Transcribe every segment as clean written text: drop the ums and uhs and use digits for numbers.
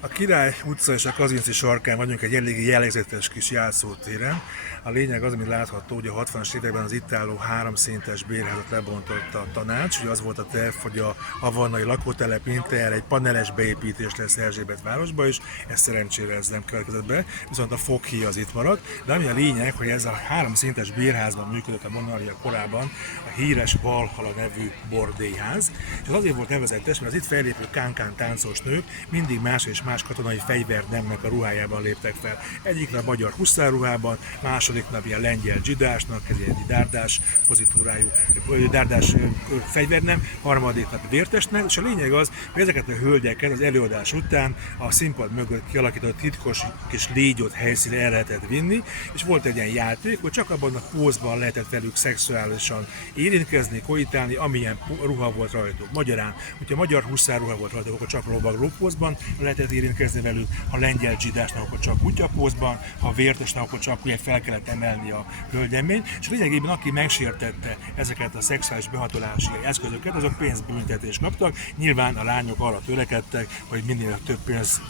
A Király utca és a Kazinci sarkán vagyunk egy eléggé jellegzetes kis játszótéren. A lényeg az, amit látható, hogy a 60-as években az itt álló háromszintes bérházat lebontotta a tanács. Ugye az volt a terv, hogy a havannai lakótelep Inter egy paneles beépítés lesz Erzsébetvárosba, és ez szerencsére ez nem következett be, viszont a foghíj az itt maradt. De ami a lényeg, hogy ez a háromszintes bérházban működött a monarchia korában a híres Valhalla nevű bordélyház. És az azért volt nevezetes, mert az itt fellépő kánkán táncos nők mindig más és más katonai fegyvernemnek a ruhájában léptek fel. Egyik nap magyar huszárruhában, második nap ilyen lengyel dzsidásnak, ez egy dárdás pozitúrájú, dárdás fegyvernem, harmadik nap vértesnek, és a lényeg az, hogy ezeket a hölgyeket az előadás után a színpad mögött kialakított titkos kis légyot helyszínre el lehetett vinni, és volt egy ilyen játék, hogy csak abban a pózban lehetett velük szexuálisan érintkezni, koitálni, amilyen ruha volt rajtuk. Magyarán, hogyha magyar huszárruha volt rajtuk, akkor csak lovagló pózban lehetett érintkezni velük, ha lengyel dzsidásnak, akkor csak kutyapózban, ha vértesnek, akkor csak ugye fel kellett emelni a hölgyeményt, és lényegében aki megsértette ezeket a szexuális behatolási eszközöket, azok pénzbüntetést kaptak. Nyilván a lányok arra törekedtek, hogy minél több pénzt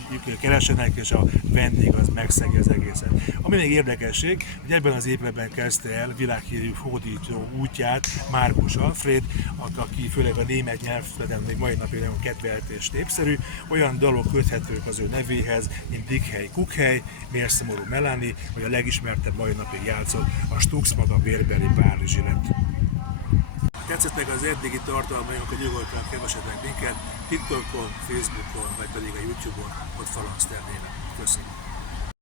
keresenek, és a vendég az megszegi az egészet. Ami még érdekesség, hogy ebben az épületben kezdte el világhírű hódító útját Márkus Alfréd, aki főleg a német nyelvterületen még mai napig nagyon kedvelt és népszerű. Olyan dalok köthetők az ő nevéhez, mint Dickhely, Kukhely, Mérszomorú Melanie, vagy a legismertebb mai napig játszott a Stux maga vérbeli Párizsi lett. Tetszettek az eddigi tartalmaink, hogy nyugodtan kövessetek minket TikTokon, Facebookon, vagy pedig a YouTube-on, ott Falanszter néven. Köszönöm!